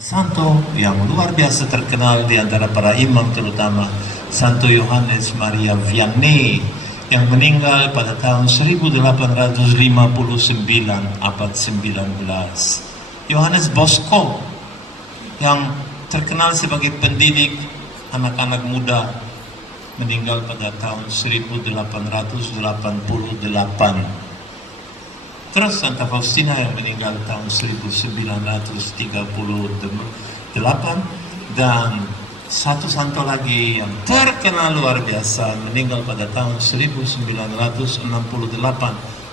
Santo yang luar biasa terkenal di antara para imam, terutama Santo Yohanes Maria Vianney yang meninggal pada tahun 1859 abad 19. Yohanes Bosco yang terkenal sebagai pendidik anak-anak muda meninggal pada tahun 1888. Terus Santa Faustina yang meninggal tahun 1938, dan satu santo lagi yang terkenal luar biasa meninggal pada tahun 1968.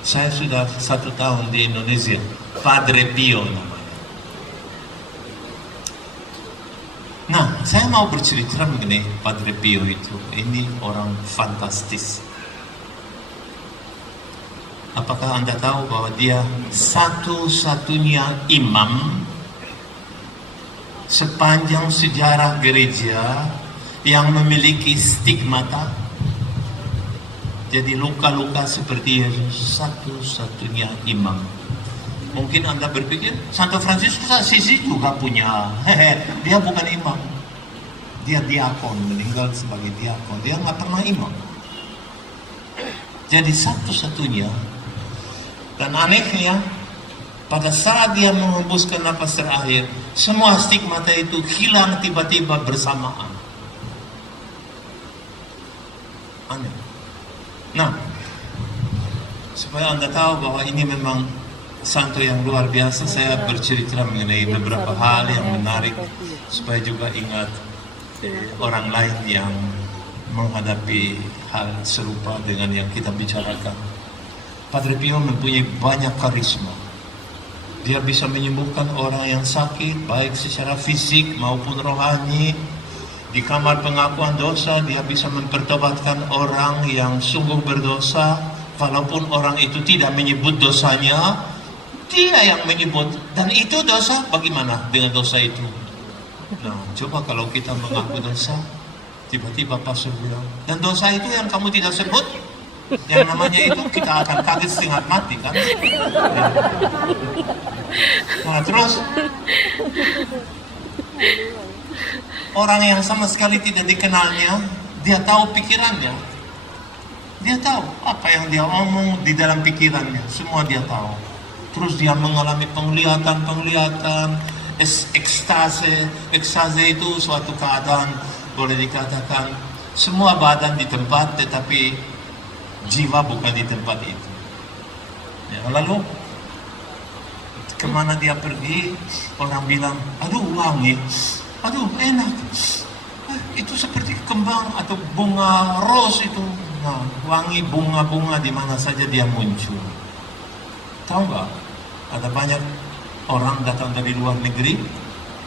Saya sudah 1 tahun di Indonesia, Padre Pio namanya. Nah, saya mau bercerita mengenai Padre Pio itu. Ini orang fantastis. Apakah Anda tahu bahwa dia satu-satunya imam sepanjang sejarah gereja yang memiliki stigmata? Jadi luka-luka seperti Yesus, satu-satunya imam. Mungkin Anda berpikir, Santo Fransiskus Assisi juga punya. Dia bukan imam. Dia diakon, meninggal sebagai diakon. Dia nggak pernah imam. Jadi satu-satunya. Dan anehnya, pada saat dia menghembuskan napas terakhir, semua stigmata itu hilang tiba-tiba bersamaan. Aneh. Nah, supaya Anda tahu bahwa ini memang santo yang luar biasa, saya bercerita mengenai beberapa hal yang menarik, supaya juga ingat orang lain yang menghadapi hal serupa dengan yang kita bicarakan. Padre Pio mempunyai banyak karisma. Dia bisa menyembuhkan orang yang sakit, baik secara fisik maupun rohani. Di kamar pengakuan dosa, dia bisa mempertobatkan orang yang sungguh berdosa. Walaupun orang itu tidak menyebut dosanya, dia yang menyebut. Dan itu dosa, bagaimana dengan dosa itu? Nah, coba kalau kita mengaku dosa, tiba-tiba pastor bilang, dan dosa itu yang kamu tidak sebut, yang namanya itu, kita akan kaget setengah mati kan. Nah, terus orang yang sama sekali tidak dikenalnya, dia tahu pikirannya, dia tahu apa yang dia omong di dalam pikirannya, semua dia tahu. Terus dia mengalami penglihatan, ekstase itu suatu keadaan, boleh dikatakan semua badan di tempat tetapi jiwa bukan di tempat itu. Ya, lalu kemana dia pergi, orang bilang, aduh wangi, aduh enak, itu seperti kembang atau bunga rose itu. Nah, wangi bunga-bunga di mana saja dia muncul. Tahu nggak? Ada banyak orang datang dari luar negeri,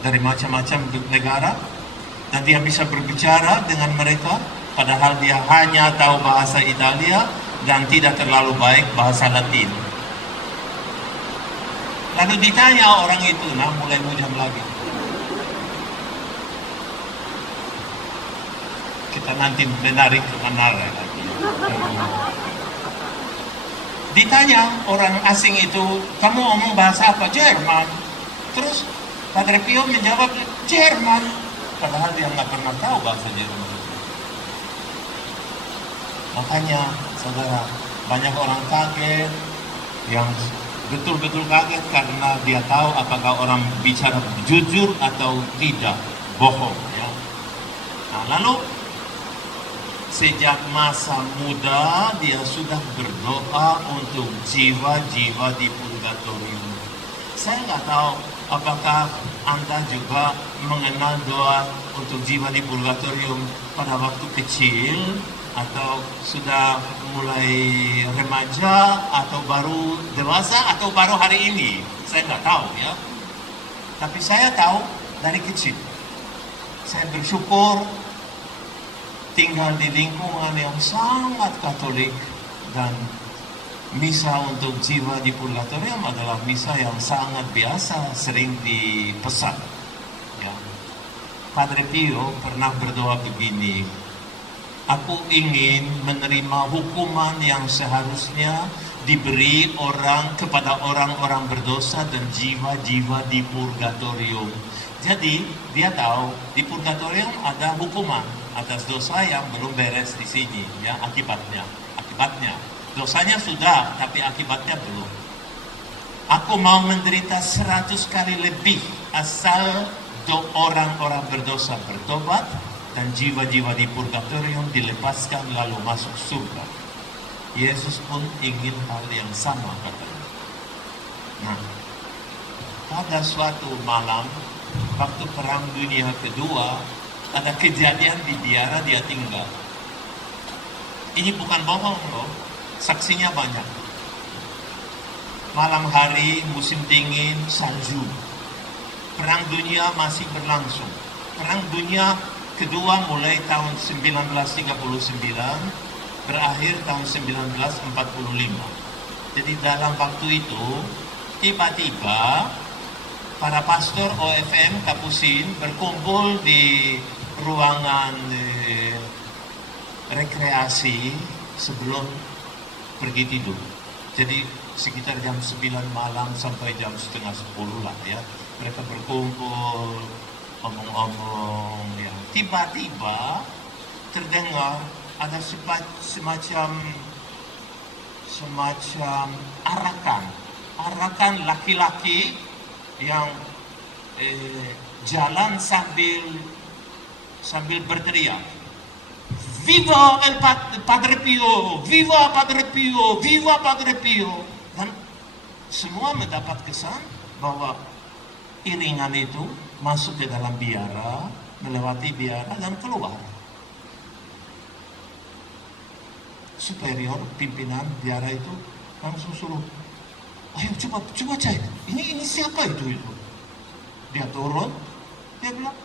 dari macam-macam negara, dan dia bisa berbicara dengan mereka, padahal dia hanya tahu bahasa Italia dan tidak terlalu baik bahasa Latin. Lalu ditanya orang itu, nah mulai mujam lagi. Kita nanti menarik ke menara lagi. Ditanya orang asing itu, kamu ngomong bahasa apa? Jerman. Terus Padre Pio menjawab, Jerman. Padahal dia nggak pernah tahu bahasa Jerman. Makanya, saudara, banyak orang kaget, yang betul-betul kaget karena dia tahu apakah orang bicara jujur atau tidak, bohong. Ya. Nah, lalu sejak masa muda dia sudah berdoa untuk jiwa-jiwa di purgatorium. Saya nggak tahu apakah Anda juga mengenal doa untuk jiwa di purgatorium pada waktu kecil, atau sudah mulai remaja, atau baru dewasa, atau baru hari ini. Saya nggak tahu ya. Tapi saya tahu dari kecil. Saya bersyukur tinggal di lingkungan yang sangat Katolik, dan misa untuk jiwa di purgatorium adalah misa yang sangat biasa, sering dipesan. Ya. Padre Pio pernah berdoa begini, aku ingin menerima hukuman yang seharusnya diberi kepada orang-orang berdosa dan jiwa-jiwa di purgatorium. Jadi dia tahu di purgatorium ada hukuman atas dosa yang belum beres di sini, ya, akibatnya. Dosanya sudah, tapi akibatnya belum. Aku mau menderita 100 kali lebih asal orang-orang berdosa bertobat dan jiwa-jiwa di purgatorium dilepaskan lalu masuk surga. Yesus pun ingin hal yang sama, katanya. Nah, pada suatu malam waktu Perang Dunia Kedua ada kejadian di biara dia tinggal. Ini bukan bohong loh, saksinya banyak. Malam hari, musim dingin, salju. Perang dunia masih berlangsung. Perang dunia kedua mulai tahun 1939, berakhir tahun 1945. Jadi dalam waktu itu, tiba-tiba para pastor OFM Kapusin berkumpul di ruangan rekreasi sebelum pergi tidur. Jadi sekitar jam 9 malam sampai jam setengah 10 lah ya. Mereka berkumpul, omong-omong ya. Tiba-tiba terdengar ada semacam arakan laki-laki yang jalan sambil berteriak, "Viva el Padre Pio! Viva Padre Pio! Viva Padre Pio!" Dan semua mendapat kesan bahwa iringan itu masuk ke dalam biara, melewati biara dan keluar. Superior pimpinan biara itu langsung suruh, "Ayo coba cek, ini siapa itu?" Dia turun, dia bilang,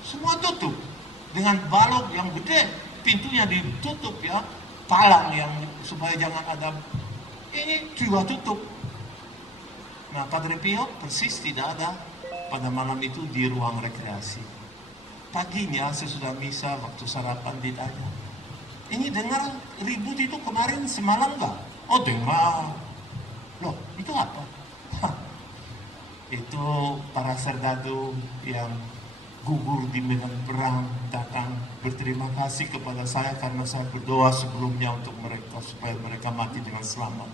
"Semua tutup dengan balok yang gede, pintunya ditutup ya, palang yang supaya jangan ada, ini juga tutup." Nah, Padre Pio persis tidak ada pada malam itu di ruang rekreasi. Paginya sesudah misa waktu sarapan ditanya, "Ini dengar ribut itu kemarin semalam enggak?" "Oh dengar." "Loh itu apa?" "Itu para serdadu yang gugur di medan perang datang berterima kasih kepada saya karena saya berdoa sebelumnya untuk mereka supaya mereka mati dengan selamat."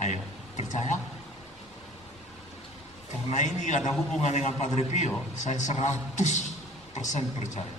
Ayo, percaya? Karena ini ada hubungan dengan Padre Pio, saya 100% percaya.